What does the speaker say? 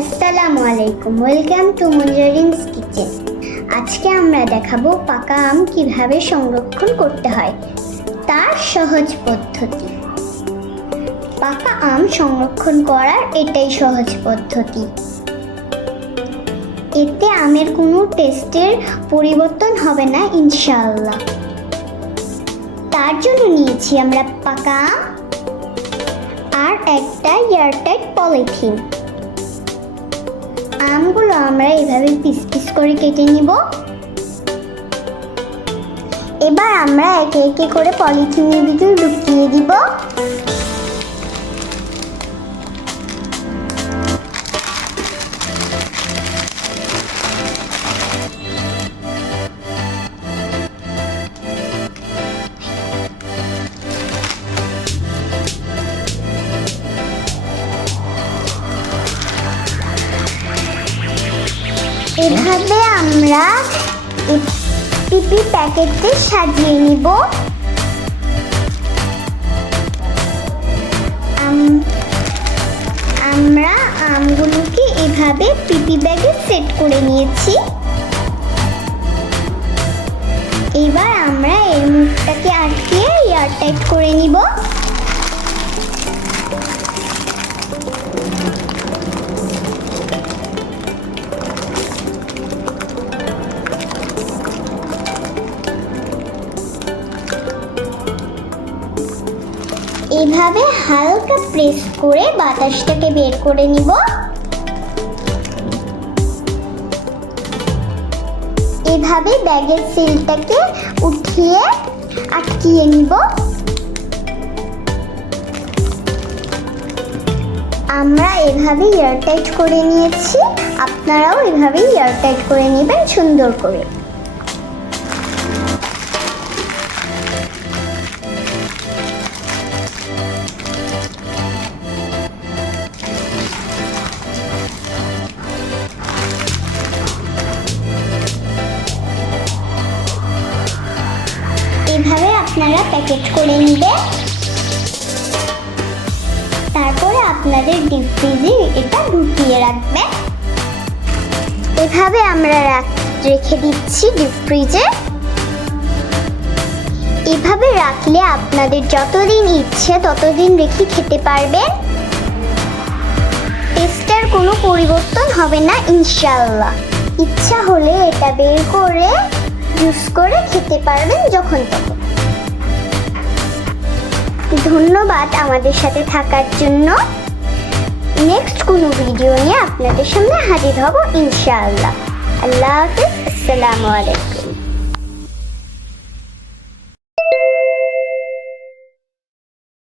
আসসালামু আলাইকুম, welcome to kitchen. আজকে আমরা দেখাবো পাকা আম কীভাবে সংরক্ষণ করতে হয়, তার সহজ পদ্ধতি। পাকা আম সংরক্ষণ করার এটাই সহজ পদ্ধতি। এতে আমের কোনো টেস্টের পরিবর্তন হবে না, ইনশাআল্লাহ। তার জন্য নিয়েছি আমরা পাকা আম একটা এয়ারটাইট পলিথিন আমগুলো আমরা এভাবে পিস পিস করে কেটে নিব। এবার আমরা একে একে করে পলিথিনের ভিতরে ঢুকিয়ে দিব। এভাবে আমরা পিপি প্যাকেটে সাজিয়ে নিব। আম- আমরা আমগুলোকে এভাবে পিপি ব্যাগে সেট করে নিয়েছি। এবার আমরা এর মুখটাকে আটকিয়ে এয়ারটাইট করে নিব। এভাবে হালকা প্রেস করে বাতাসটাকে বের করে নিব। এভাবে ব্যাগের সিলটাকে উঠিয়ে আটকিয়ে নিব। আমরা এভাবে এয়ারটাইট করে নিয়েছি। আপনারাও এভাবে এয়ারটাইট করে নেবেন সুন্দর করে। আপনারা প্যাকেট করে নিবে। তারপরে আপনাদের ডিপ ফ্রিজে এটা ঢুকিয়ে রাখবে। এভাবে আমরা রাখ- দিচ্ছি ডিপ ফ্রিজে এভাবে রাখলে আপনাদের যতদিন ইচ্ছে ততদিন রেখে খেতে পারবেন। টেস্টের কোনো পরিবর্তন হবে না ইনশাল্লাহ ইচ্ছা হলে এটা বের করে জুস করে খেতে পারবেন যখন তখন। ধন্যবাদ আমাদের সাথে থাকার জন্য। নেক্সট কোনো ভিডিও নিয়ে আপনাদের সামনে হাজির হব, ইনশাআল্লাহ। আল্লাহ হাফিজ, আসসালামু আলাইকুম।